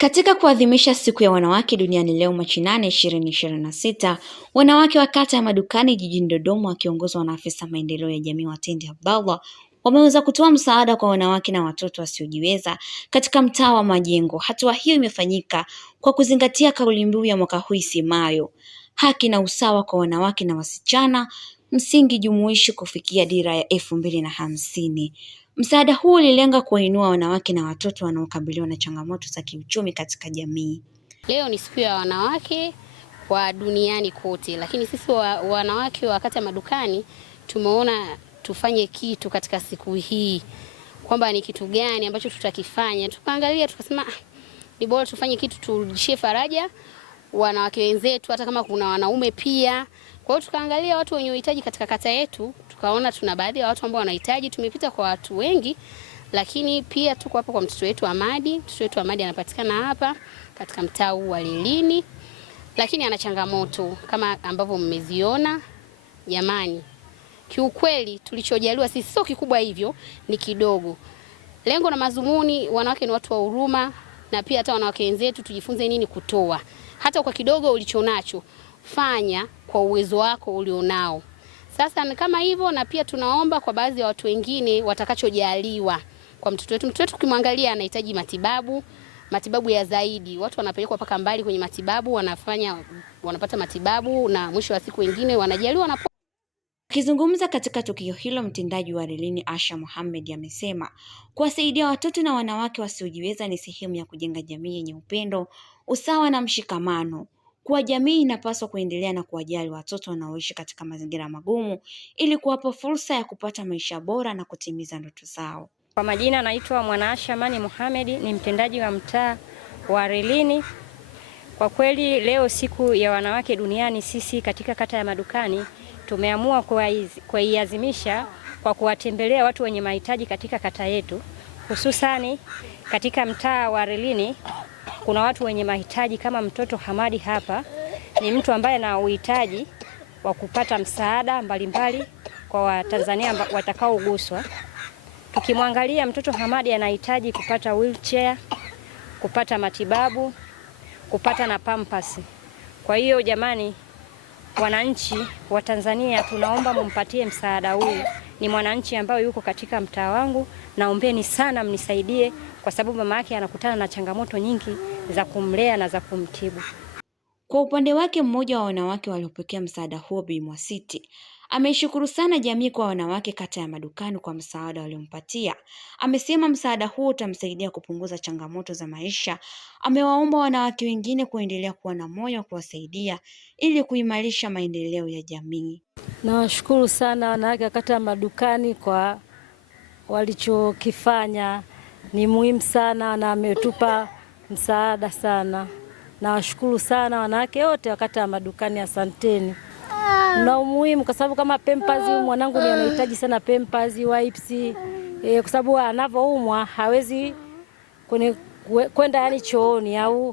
Katika kuadhimisha siku ya wanawake duniani leo Machi 8, 2026, wanawake wa kata ya Madukani jijini Dodoma wakiongozwa na afisa maendeleo ya jamii Watende Abdallah wameweza kutoa msaada kwa wanawake na watoto wasiojiweza katika mtaa wa Majengo. Hatua hiyo imefanyika kwa kuzingatia kauli mbiu ya mwaka huu isemayo haki na usawa kwa wanawake na wasichana, msingi jumuishi kufikia dira ya 2050. Msaada huu ulilenga kuwainua wanawake na watoto wanaokabiliwa na changamoto za kiuchumi katika jamii. Leo ni siku ya wanawake wa duniani kote, lakini sisi wanawake wa kata ya Madukani tumeona tufanye kitu katika siku hii, kwamba ni kitu gani ambacho tutakifanya. Tukaangalia tukasema ni bora tufanye kitu turudishie faraja wanawake wenzetu, hata kama kuna wanaume pia. Kwa hiyo tukaangalia watu wenye uhitaji katika kata yetu, tukaona tuna baadhi ya watu ambao wanahitaji. Tumepita kwa watu wengi, lakini pia tuko hapa kwa mtoto wetu Ahmadi. Mtoto wetu Ahmadi anapatikana hapa katika mtaa wa Lilini, lakini ana changamoto kama ambavyo mmeziona. Jamani, kiukweli tulichojaliwa sisi sio kikubwa hivyo, ni kidogo. Lengo na mazumuni, wanawake ni watu wa huruma, na pia hata wanawake wenzetu tujifunze nini kutoa. Hata kwa kidogo ulichonacho, fanya kwa uwezo wako ulionao. Sasa ni kama hivyo, na pia tunaomba kwa baadhi ya watu wengine watakachojaliwa kwa mtoto wetu. Mtoto wetu ukimwangalia anahitaji matibabu ya zaidi. Watu wanapelekwa paka mbali kwenye matibabu, wanapata matibabu, na mwisho wa siku wengine wanajaliwa na. Akizungumza katika tukio hilo, mtendaji wa Lilini Asha Mohamed amesema kuwasaidia watoto na wanawake wasiojiweza ni sehemu ya kujenga jamii yenye upendo, usawa na mshikamano. Kuwa jamii inapaswa kuendelea na kuwajali watoto wanaoishi katika mazingira magumu ili kuwapa fursa ya kupata maisha bora na kutimiza ndoto zao. Kwa majina naitwa Mwanaasha Amani Mohamed, ni mtendaji wa mtaa wa Lilini. Kwa kweli leo siku ya wanawake duniani, sisi katika kata ya Madukani tumeamua kuiadhimisha kwa kuwatembelea watu wenye mahitaji katika kata yetu, hususani katika mtaa wa Lilini. Kuna watu wenye mahitaji kama mtoto Ahmadi hapa, ni mtu ambaye ana uhitaji wa kupata msaada mbalimbali kwa Watanzania watakaoguswa. Tukimwangalia mtoto Ahmadi anahitaji kupata wheelchair, kupata matibabu, kupata na pampers. Kwa hiyo jamani, wananchi wa Tanzania tunaomba mumpatie msaada huu. Ni mwananchi ambaye yuko katika mtaa wangu, naombeni sana mnisaidie kwa sababu mama yake anakutana na changamoto nyingi za kumlea na za kumtibu. Kwa upande wake, mmoja wa wanawake waliopokea msaada huo, Bi Mwasiti, ameishukuru sana jamii kwa wanawake kata ya Madukani kwa msaada waliompatia. Amesema msaada huo utamsaidia kupunguza changamoto za maisha. Amewaomba wanawake wengine kuendelea kuwa na moyo wa kuwasaidia ili kuimarisha maendeleo ya jamii. Nawashukuru sana wanawake kata ya Madukani kwa walichokifanya, ni muhimu sana na ametupa msaada sana. Nawashukuru sana wanawake wote wakati wa Madukani, asanteni. Na umuhimu kwa sababu kama pampers, mwanangu ni anahitaji sana pampers, wipes, kwa sababu anavyoumwa hawezi kwenda yani chooni au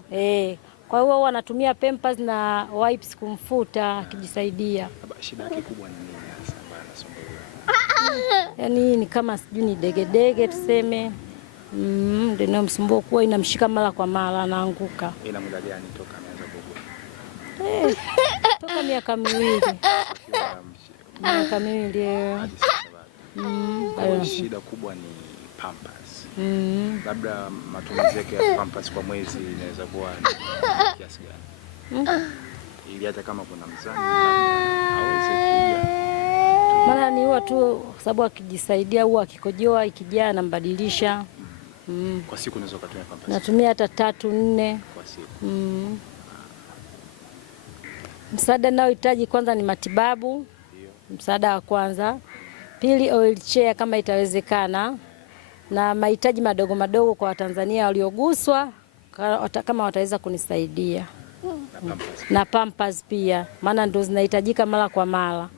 kwa hiyo wanatumia pampers na wipes kumfuta akijisaidia. Shida yake kubwa ni nini hasa ambayo anasumbuliwa? Yani ni kama sijui ni degedege tuseme. Ndio msumbua kuwa inamshika mara kwa mara, anaanguka. Ina muda gani toka ameanza kuugua? Toka miaka miwili. Miaka miwili. Shida kubwa ni pampers. Labda matumizi yake ya pampers kwa mwezi inaweza kuwa kiasi gani? Ili hata kama kuna mzani aweze kuja. Maana ni huwa tu sababu akijisaidia huwa akikojoa ikijaa anambadilisha. Kwa siku unaweza kutumia pampers? Natumia hata 3-4 kwa siku. Msaada naohitaji kwanza ni matibabu. Msaada wa kwanza. Pili, wheelchair kama itawezekana, na mahitaji madogo madogo kwa Watanzania walioguswa kama wataweza kunisaidia. Na pampers pia, maana ndo zinahitajika mara kwa mara.